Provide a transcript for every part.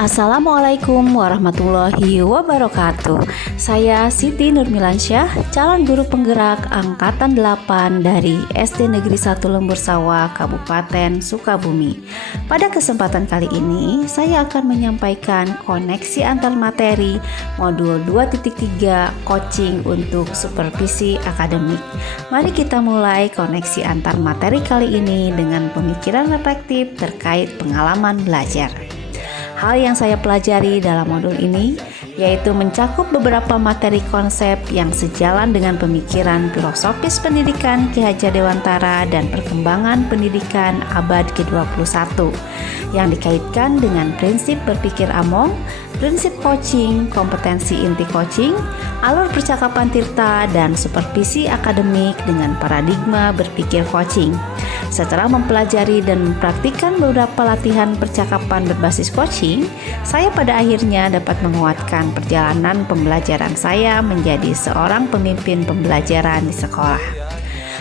Assalamualaikum warahmatullahi wabarakatuh. Saya Siti Nurmilansyah, calon guru penggerak angkatan 8 dari SD Negeri 1 Lembur Sawah, Kabupaten Sukabumi. Pada kesempatan kali ini, saya akan menyampaikan koneksi antar materi modul 2.3 coaching untuk supervisi akademik. Mari kita mulai koneksi antar materi kali ini dengan pemikiran reflektif terkait pengalaman belajar. Hal yang saya pelajari dalam modul ini yaitu mencakup beberapa materi konsep yang sejalan dengan pemikiran filosofis pendidikan Ki Hajar Dewantara dan perkembangan pendidikan abad ke-21 yang dikaitkan dengan prinsip berpikir Among, prinsip coaching, kompetensi inti coaching, alur percakapan Tirta, dan supervisi akademik dengan paradigma berpikir coaching. Setelah mempelajari dan mempraktikkan beberapa latihan percakapan berbasis coaching, saya pada akhirnya dapat menguatkan perjalanan pembelajaran saya menjadi seorang pemimpin pembelajaran di sekolah.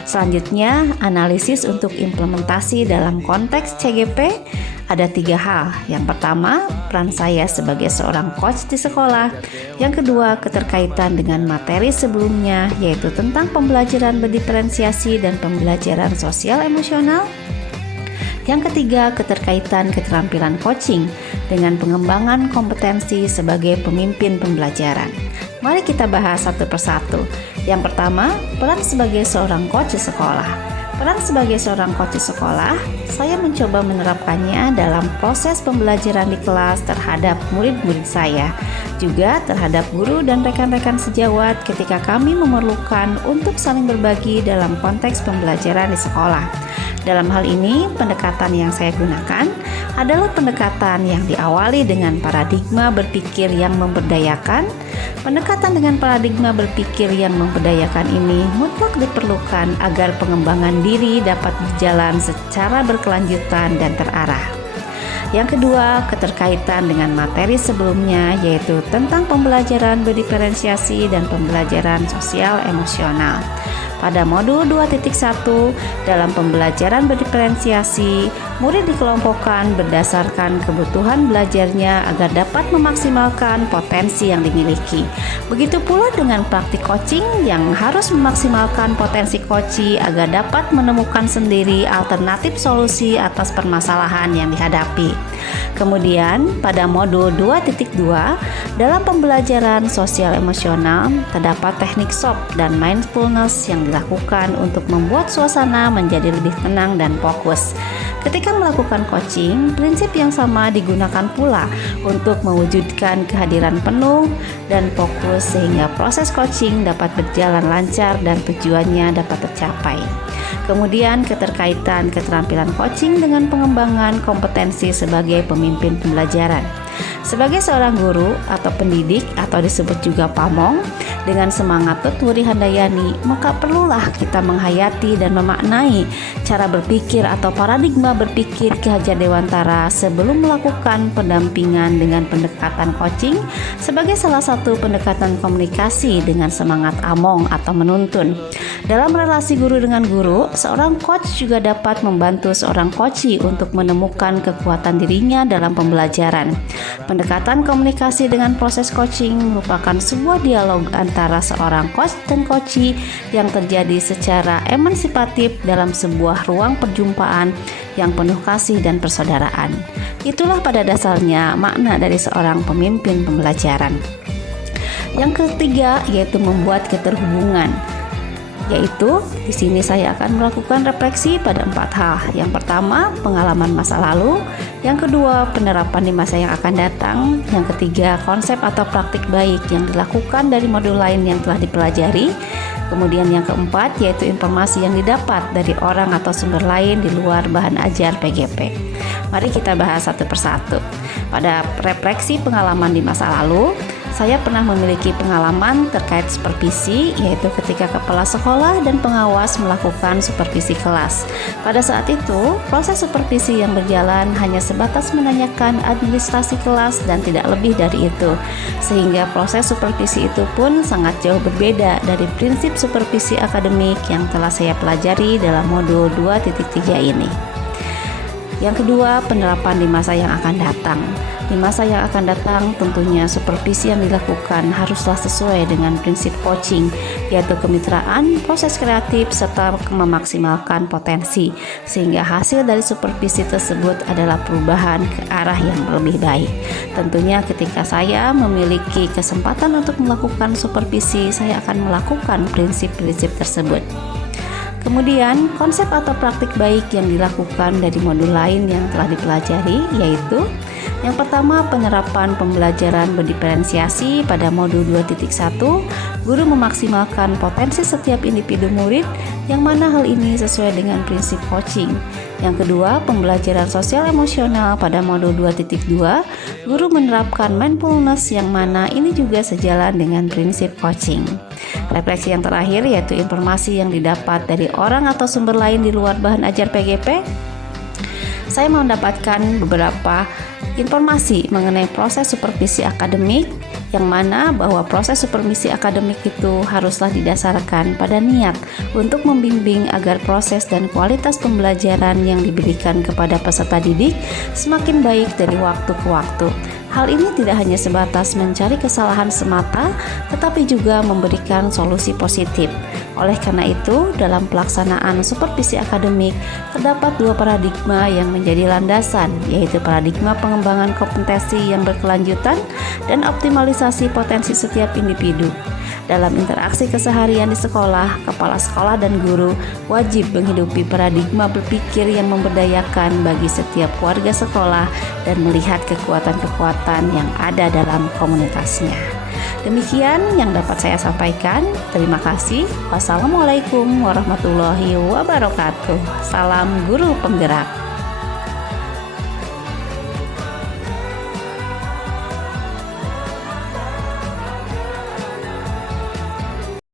Selanjutnya, analisis untuk implementasi dalam konteks CGP ada 3 hal. Yang pertama, peran saya sebagai seorang coach di sekolah. Yang kedua, keterkaitan dengan materi sebelumnya, yaitu tentang pembelajaran berdiferensiasi dan pembelajaran sosial emosional. Yang ketiga, keterkaitan keterampilan coaching dengan pengembangan kompetensi sebagai pemimpin pembelajaran. Mari kita bahas satu persatu. Yang pertama, peran sebagai seorang coach di sekolah. Peran sebagai seorang coach di sekolah, saya mencoba menerapkannya dalam proses pembelajaran di kelas terhadap murid-murid saya, juga terhadap guru dan rekan-rekan sejawat ketika kami memerlukan untuk saling berbagi dalam konteks pembelajaran di sekolah. Dalam hal ini, pendekatan yang saya gunakan adalah pendekatan yang diawali dengan paradigma berpikir yang memberdayakan. Pendekatan dengan paradigma berpikir yang memberdayakan ini mutlak diperlukan agar pengembangan diri dapat berjalan secara berkelanjutan dan terarah. Yang kedua, keterkaitan dengan materi sebelumnya, yaitu tentang pembelajaran berdiferensiasi dan pembelajaran sosial emosional. Pada modul 2.1, dalam pembelajaran berdiferensiasi, murid dikelompokkan berdasarkan kebutuhan belajarnya agar dapat memaksimalkan potensi yang dimiliki. Begitu pula dengan praktik coaching yang harus memaksimalkan potensi coachee agar dapat menemukan sendiri alternatif solusi atas permasalahan yang dihadapi. Kemudian, pada modul 2.2, dalam pembelajaran sosial emosional, terdapat teknik SOP dan mindfulness yang dilakukan untuk membuat suasana menjadi lebih tenang dan fokus. Ketika melakukan coaching, prinsip yang sama digunakan pula untuk mewujudkan kehadiran penuh dan fokus sehingga proses coaching dapat berjalan lancar dan tujuannya dapat tercapai. Kemudian, keterkaitan keterampilan coaching dengan pengembangan kompetensi sebagai pemimpin pembelajaran. Sebagai seorang guru atau pendidik atau disebut juga pamong, dengan semangat Tutwuri Handayani, maka perlulah kita menghayati dan memaknai cara berpikir atau paradigma berpikir Ki Hajar Dewantara sebelum melakukan pendampingan dengan pendekatan coaching sebagai salah satu pendekatan komunikasi dengan semangat Among atau menuntun. Dalam relasi guru dengan guru, seorang coach juga dapat membantu seorang coachee untuk menemukan kekuatan dirinya dalam pembelajaran. Pendekatan komunikasi dengan proses coaching merupakan sebuah dialog antara seorang coach dan coachee yang terjadi secara emansipatif dalam sebuah ruang perjumpaan yang penuh kasih dan persaudaraan. Itulah pada dasarnya makna dari seorang pemimpin pembelajaran. Yang ketiga yaitu membuat keterhubungan. Yaitu di sini saya akan melakukan refleksi pada 4 hal. Yang pertama, pengalaman masa lalu. Yang kedua, penerapan di masa yang akan datang. Yang ketiga, konsep atau praktik baik yang dilakukan dari modul lain yang telah dipelajari. Kemudian yang keempat, yaitu informasi yang didapat dari orang atau sumber lain di luar bahan ajar PGP. Mari kita bahas satu persatu. Pada refleksi pengalaman di masa lalu, saya pernah memiliki pengalaman terkait supervisi, yaitu ketika kepala sekolah dan pengawas melakukan supervisi kelas. Pada saat itu, proses supervisi yang berjalan hanya sebatas menanyakan administrasi kelas dan tidak lebih dari itu, sehingga proses supervisi itu pun sangat jauh berbeda dari prinsip supervisi akademik yang telah saya pelajari dalam modul 2.3 ini. Yang kedua, penerapan di masa yang akan datang. Di masa yang akan datang, tentunya supervisi yang dilakukan haruslah sesuai dengan prinsip coaching, yaitu kemitraan, proses kreatif, serta memaksimalkan potensi, sehingga hasil dari supervisi tersebut adalah perubahan ke arah yang lebih baik. Tentunya ketika saya memiliki kesempatan untuk melakukan supervisi, saya akan melakukan prinsip-prinsip tersebut. Kemudian, konsep atau praktik baik yang dilakukan dari modul lain yang telah dipelajari yaitu yang pertama, penerapan pembelajaran berdiferensiasi pada modul 2.1, guru memaksimalkan potensi setiap individu murid, yang mana hal ini sesuai dengan prinsip coaching. Yang kedua, pembelajaran sosial emosional pada modul 2.2, guru menerapkan mindfulness, yang mana ini juga sejalan dengan prinsip coaching. Refleksi yang terakhir yaitu informasi yang didapat dari orang atau sumber lain di luar bahan ajar PGP. Saya mendapatkan beberapa informasi mengenai proses supervisi akademik, yang mana bahwa proses supervisi akademik itu haruslah didasarkan pada niat untuk membimbing agar proses dan kualitas pembelajaran yang diberikan kepada peserta didik semakin baik dari waktu ke waktu. Hal ini tidak hanya sebatas mencari kesalahan semata, tetapi juga memberikan solusi positif. Oleh karena itu, dalam pelaksanaan supervisi akademik, terdapat dua paradigma yang menjadi landasan, yaitu paradigma pengembangan kompetensi yang berkelanjutan dan optimalisasi potensi setiap individu. Dalam interaksi keseharian di sekolah, kepala sekolah dan guru wajib menghidupi paradigma berpikir yang memberdayakan bagi setiap warga sekolah dan melihat kekuatan-kekuatan yang ada dalam komunitasnya. Demikian yang dapat saya sampaikan. Terima kasih. Wassalamualaikum warahmatullahi wabarakatuh. Salam guru penggerak.